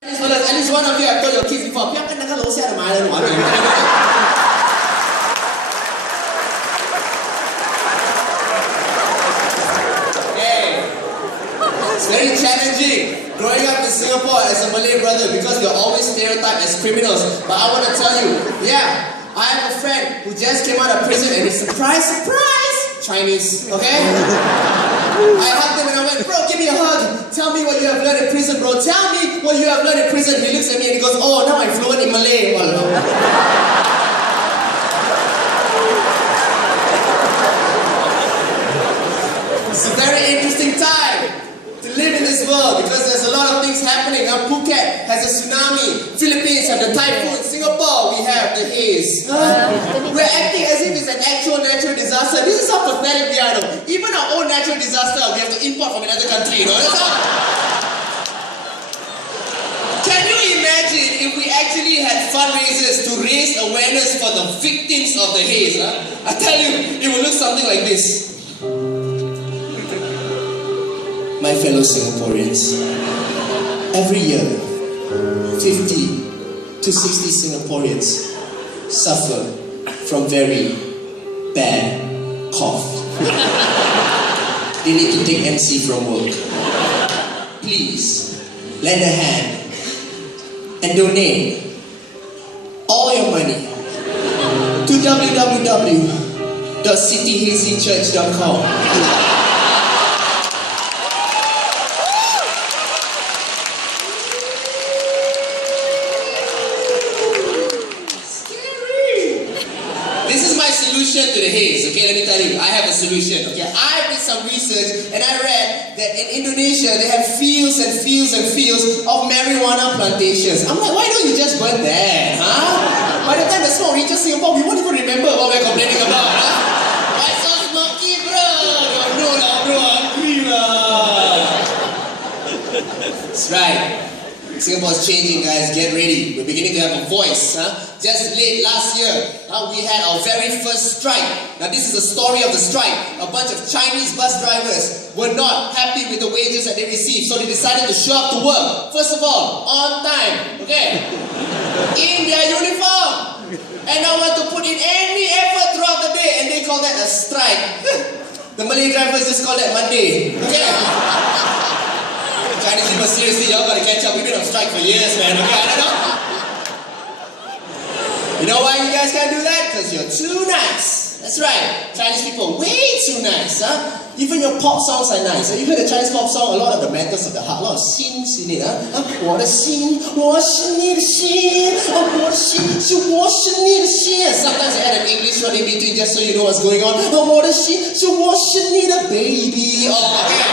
At least one of you have told your kids before. Hey, it's very challenging growing up in Singapore as a Malay brother because you're always stereotyped as criminals. But I want to tell you, I have a friend who just came out of prison and is surprise, Chinese, okay? I hugged him and I went, bro, give me a hug. Tell me what you have learned in prison, bro. Tell me what you have learned in prison. He looks at me and he goes, oh, now I'm fluent in Malay. It's a very interesting time to live in this world because there's a lot of things happening. Now Phuket has a tsunami, Philippines have the typhoon, Singapore we have the haze. We're acting as if it's an actual natural disaster. This is how pathetic we are though. Even our own natural disaster we have to import from another country, Can you imagine if we actually had fundraisers to raise awareness for the victims of the haze? I tell you, it will look something like this. My fellow Singaporeans, every year, 50 to 60 Singaporeans suffer from very bad cough. They need to take MC from work. Please, lend a hand and donate all your money to www.cityhazychurch.com. Solution to the haze, okay, let me tell you, I have a solution, okay. I did some research and I read that in Indonesia they have fields and fields and fields of marijuana plantations. I'm like, why don't you just burn that, By the time the smoke reaches Singapore, we won't even remember what we're complaining about, Why so smoky, bro? No lah, bro, hungry lah. That's right. Singapore's changing, guys. Get ready. We're beginning to have a voice. Just late last year, we had our very first strike. Now, this is the story of the strike. A bunch of Chinese bus drivers were not happy with the wages that they received, so they decided to show up to work. First of all, on time, okay? In their uniform. And not want to put in any effort throughout the day, and they call that a strike. The Malay drivers just call that Monday, okay? Chinese people, seriously, y'all gotta catch up. We've been on strike for years, man, okay? I don't know. You know why you guys can't do that? Because you're too nice. That's right. Chinese people, way too nice, Even your pop songs are nice. You heard a Chinese pop song, a lot of the matters of the heart, a lot of scenes in it, What a scene, what a need a scene, what a scene, what a need a scene. Sometimes they add an English word in between just so you know what's going on. What a scene, what a need a baby. Okay.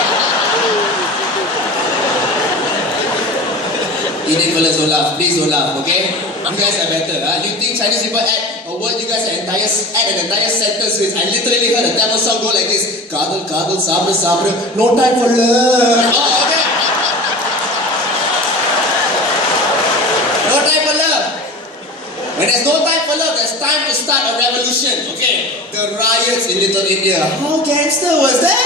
Indian fellas don't laugh, please don't laugh, okay? You guys are better, You think Chinese people add a word, you guys add an entire sentence with, I literally heard a Tamil song go like this. Kadal, kadal, sabra, sabra, no time for love. Oh, okay. No time for love. When there's no time for love, there's time to start a revolution, okay? The riots in Little India. How gangster was that?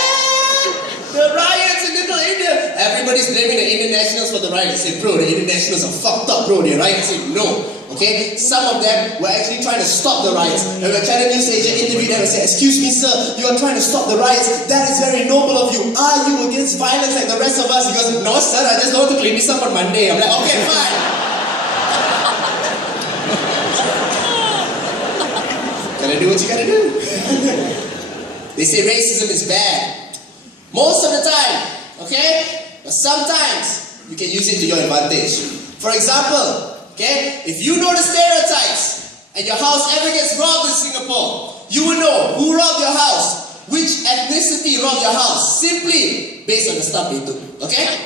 The riots in Little India. Everybody's blaming the Indian nationals for the riots. They say, bro, the Indian nationals are fucked up, bro. They're rioting. No. Okay? Some of them were actually trying to stop the riots. And when a China news agent interviewed them and said, excuse me, sir, you are trying to stop the riots. That is very noble of you. Are you against violence like the rest of us? He goes, no, sir, I just want to clean this up on Monday. I'm like, okay, fine. Gotta do what you gotta do. They say racism is bad. Most of the time, okay? But sometimes, you can use it to your advantage. For example, okay? If you know the stereotypes, and your house ever gets robbed in Singapore, you will know who robbed your house, which ethnicity robbed your house, simply based on the stuff they took, okay?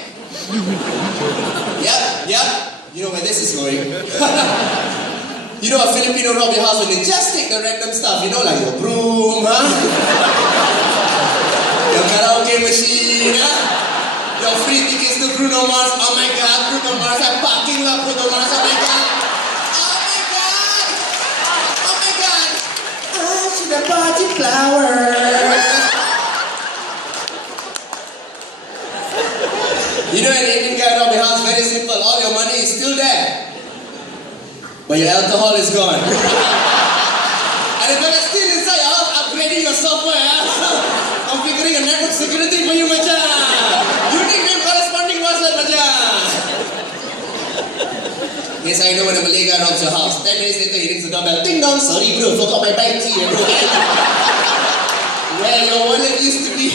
Yep. You know where this is going. You know a Filipino robbed your house when they just take the random stuff, you know, like your broom, your karaoke machine, your free tickets to Bruno Mars. Oh my God, Bruno Mars, I fucking love Bruno Mars. Oh my God. Oh my God. I should have bought you flowers. You know an Indian guy robbed your house, very simple. All your money is but your alcohol is gone. And if you're still inside your house, upgrading your software, configuring a network security for you, macha. Unique name corresponding password, macha. Yes, I know when a Malay guy robs your house. 10 minutes later, he rings the doorbell. Ding dong, sorry bro, forgot my bike key, bro. Where your wallet used to be.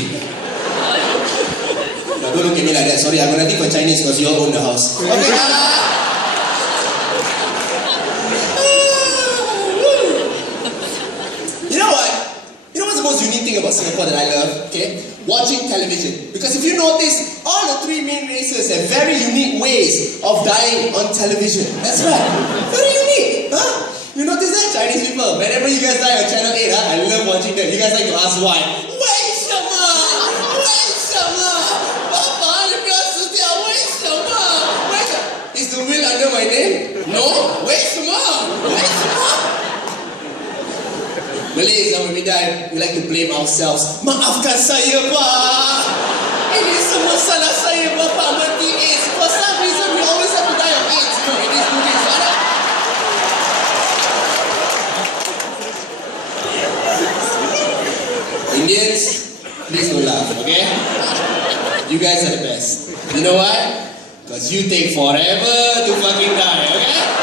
No, don't look at me like that. Sorry, I'm gonna think for Chinese because you all own the house. Okay, You know what? You know what's the most unique thing about Singapore that I love? Okay? Watching television. Because if you notice, all the three main races have very unique ways of dying on television. That's right. Very unique. Huh? You notice that? Chinese people, whenever you guys die on Channel 8, I love watching that. You guys like to ask why. Wait, Shama! Papa, is the will under my name? No? Wait, Shama! Malays, when we die, we like to blame ourselves. Maafkan saya, Pak! Ini semua salah saya, Bapak mati AIDS. For some reason, we always have to die of AIDS. No, it is good AIDS. Indians, please don't laugh, okay? You guys are the best. You know why? Because you take forever to fucking die, okay?